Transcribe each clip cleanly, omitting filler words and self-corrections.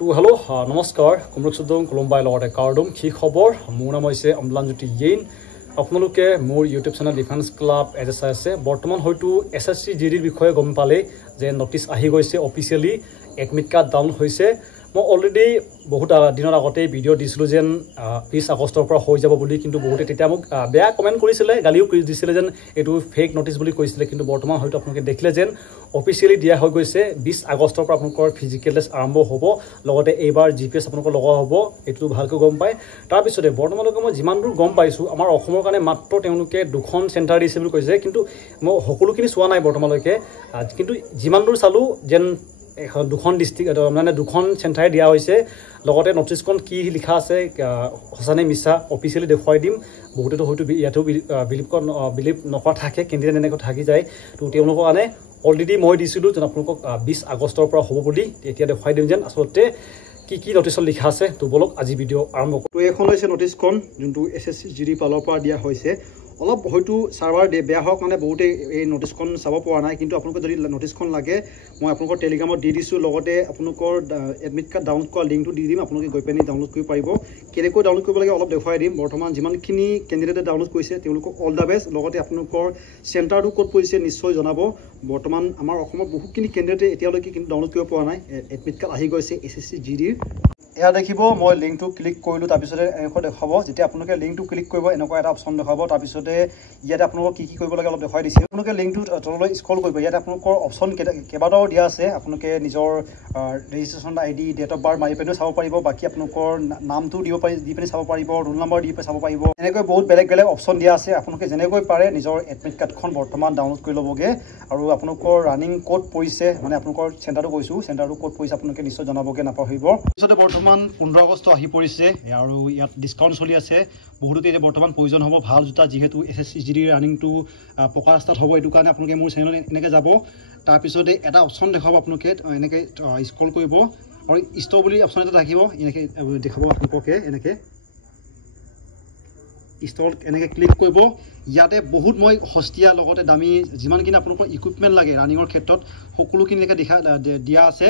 তো হেল্ল' নমস্কাৰ কুমৰুক সুদং কলম্বাই লগতে কাৰ্ডুম কি খবৰ মোৰ নাম হৈছে অম্লানজ্যোতি য়েইন আপোনালোকে মোৰ ইউটিউব চেনেল ডিফেন্স ক্লাব এজ চাই আছে বৰ্তমান হয়তো এছএছচি জিডিৰ বিষয়ে গম পালে যে নটিচ আহি গৈছে অফিচিয়েলি এডমিট কাৰ্ড ডাউন হৈছে মই অলৰেডি বহুত দিনৰ আগতে ভিডিঅ' দিছিলোঁ যেন 20 আগষ্টৰ পৰা হৈ যাব বুলি কিন্তু বহুতে তেতিয়া মোক বেয়া কমেণ্ট কৰিছিলে গালিও দিছিলে যেন এইটো ফেক নটিচ বুলি কৈছিলে কিন্তু বৰ্তমান হয়তো আপোনালোকে দেখিলে যেন অফিচিয়েলি দিয়া হৈ গৈছে 20 আগষ্টৰ পৰা আপোনালোকৰ ফিজিকেল টেষ্ট আৰম্ভ হ'ব লগতে এইবাৰ জিপিএছ আপোনালোকৰ লগোৱা হ'ব এইটো ভালকৈ গম পায় তাৰপিছতে বৰ্তমানলৈকে মই যিমান দূৰ গম পাইছোঁ আমাৰ অসমৰ কাৰণে মাত্ৰ তেওঁলোকে দুখন চেণ্টাৰ দিছে বুলি কৈছে কিন্তু মই সকলোখিনি চোৱা নাই বৰ্তমানলৈকে কিন্তু যিমান দূৰ চালোঁ যেন দুখন ডিষ্ট্ৰিক্ট মানে দুখন চেণ্টাৰে দিয়া হৈছে লগতে নটিচখন কি লিখা আছে সঁচানে মিছা অফিচিয়েলি দেখুৱাই দিম বহুতেতো হয়তো ইয়াতো বিলিভ নকৰা থাকে কেণ্ডিডেট এনেকৈ থাকি যায় তো তেওঁলোকৰ কাৰণে অলৰেডি মই দিছিলোঁ যেন আপোনালোকক 20 আগষ্টৰ পৰা হ'ব বুলি এতিয়া দেখুৱাই দিম যেন আচলতে কি নটিচত লিখা আছে তো বলক আজি ভিডিঅ' আৰম্ভ কৰোঁ তো এইখন হৈছে নটিচখন যোনটো এছএছচি জিডি পালৰ পৰা দিয়া হৈছে অলপ হয়তো সাৰ্ভাৰ বেয়া হওক মানে বহুতে এই নটিচখন চাব পৰা নাই কিন্তু আপোনালোকে যদি নটিচখন লাগে মই আপোনালোকৰ টেলিগ্ৰামত দি দিছোঁ লগতে আপোনালোকৰ এডমিট কাৰ্ড ডাউনলোড কৰা লিংকটো দি দিম আপোনালোকে গৈ পিনি ডাউনলোড কৰিব পাৰিব কেনেকৈ ডাউনলোড কৰিব লাগে অলপ দেখুৱাই দিম বৰ্তমান যিমানখিনি কেণ্ডিডেটে ডাউনলোড কৰিছে তেওঁলোকক অল দ্য বেষ্ট লগতে আপোনালোকৰ চেণ্টাৰটো ক'ত পৰিছে নিশ্চয় জনাব বৰ্তমান আমাৰ অসমত বহুতখিনি কেণ্ডিডেটে এতিয়ালৈকে কিন্তু ডাউনলোড কৰিব পৰা নাই এডমিট কাৰ্ড আহি গৈছে এছএছচি জিডিৰ এয়া দেখিব মই লিংকটো ক্লিক কৰিলোঁ তাৰপিছতে এনেকৈ দেখাব যেতিয়া আপোনালোকে লিংকটো ক্লিক কৰিব এনেকুৱা এটা অপশ্যন দেখাব তাৰপিছতে ইয়াতে আপোনালোকক কি কৰিব লাগে অলপ দেখুৱাই দিছে আপোনালোকে লিংকটো তললৈ স্ক্ৰল কৰিব ইয়াতে আপোনালোকৰ অপশ্যন কেইবাটাও দিয়া আছে আপোনালোকে নিজৰ registration ID date of birth মাৰি পিনেও চাব পাৰিব বাকী আপোনালোকৰ নামটো দি পিনে চাব পাৰিব ৰোল নম্বৰ দি পিনে চাব পাৰিব এনেকৈ বহুত বেলেগ অপশ্যন দিয়া আছে আপোনালোকে যেনেকৈ পাৰে নিজৰ এডমিট কাৰ্ডখন বৰ্তমান ডাউনলোড কৰি ল'বগৈ আৰু আপোনালোকৰ ৰানিং ক'ত পৰিছে মানে আপোনালোকৰ চেণ্টাৰটো কৈছোঁ চেণ্টাৰটো ক'ত পৰিছে আপোনালোকে নিশ্চয় জনাবগৈ নাপাহৰিব তাৰপিছতে বৰ্তমান 15 আগষ্ট আহি পৰিছে আৰু ইয়াত ডিছকাউণ্ট চলি আছে বহুতো এতিয়া বৰ্তমান প্ৰয়োজন হ'ব ভাল জোতা যিহেতু এছএছচি জিডিৰ ৰানিংটো পকা ৰাস্তাত হ'ব এইটো কাৰণে আপোনালোকে মোৰ চেনেলত এনেকৈ যাব তাৰপিছতে এটা অপশ্যন দেখাব আপোনালোকে এনেকৈ স্ক্ৰল কৰিব আৰু ষ্ট'ৰ বুলি অপশ্যন এটা থাকিব এনেকৈ দেখাব আপোনালোকে এনেকৈ ষ্ট'ৰ এনেকৈ ক্লিক কৰিব ইয়াতে বহুত মই সস্তীয়া লগতে দামী যিমানখিনি আপোনালোকৰ ইকুইপমেণ্ট লাগে ৰানিঙৰ ক্ষেত্ৰত সকলোখিনি এনেকৈ দিয়া আছে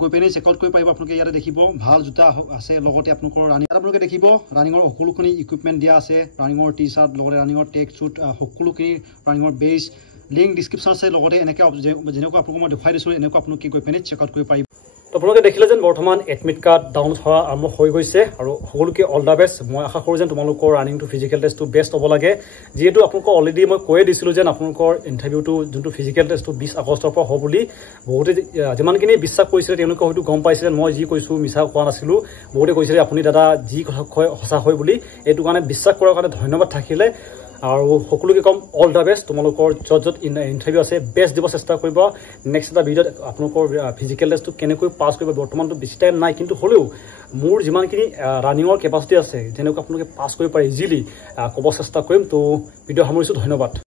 গৈ পিনে চেকআউট কৰিব পাৰিব আপোনালোকে ইয়াতে দেখিব ভাল জোতা আছে লগতে আপোনালোকৰ ৰানিং আপোনালোকে দেখিব ৰানিঙৰ সকলোখিনি ইকুইপমেণ্ট দিয়া আছে ৰানিঙৰ টি চাৰ্ট লগতে ৰানিঙৰ টেক শ্বুট সকলোখিনি ৰানিঙৰ বেজ লিংক ডিছক্ৰিপশ্যন আছে লগতে এনেকৈ যেনেকৈ আপোনালোকক মই দেখুৱাই দিছোঁ এনেকৈ আপোনালোকে গৈ পিনে চেকআউট কৰিব পাৰিব আপোনালোকে দেখিলে যেন বৰ্তমান এডমিট কাৰ্ড ডাউনলোড হোৱা আৰম্ভ হৈ গৈছে আৰু সকলোকে অল দ্য বেষ্ট মই আশা কৰোঁ যেন তোমালোকৰ ৰানিংটো ফিজিকেল টেষ্টটো বেষ্ট হ'ব লাগে যিহেতু আপোনালোকক অলৰেডি মই কৈয়ে দিছিলোঁ যেন আপোনালোকৰ ইণ্টাৰভিউটো যোনটো ফিজিকেল টেষ্টটো 20 আগষ্টৰ পৰা হ'ব বুলি বহুতে যিমানখিনি বিশ্বাস কৰিছিলে তেওঁলোকে হয়তো গম পাইছিলে মই যি কৈছোঁ মিছা কোৱা নাছিলোঁ বহুতে কৈছিলে আপুনি দাদা যি কথা কয় সঁচা হয় বুলি এইটো কাৰণে বিশ্বাস কৰাৰ কাৰণে ধন্যবাদ থাকিলে আৰু সকলোকে কম অল দ্য বেষ্ট তোমালোকৰ য'ত ইণ্টাৰভিউ আছে বেষ্ট দিব চেষ্টা কৰিব নেক্সট এটা ভিডিঅ'ত আপোনালোকৰ ফিজিকেল টেষ্টটো কেনেকৈ পাছ কৰিব বৰ্তমানটো বেছি টাইম নাই কিন্তু হ'লেও মোৰ যিমানখিনি ৰানিঙৰ কেপাচিটি আছে যেনেকৈ আপোনালোকে পাছ কৰিব পাৰে ইজিলি ক'ব চেষ্টা কৰিম তো ভিডিঅ' সামৰিছোঁ ধন্যবাদ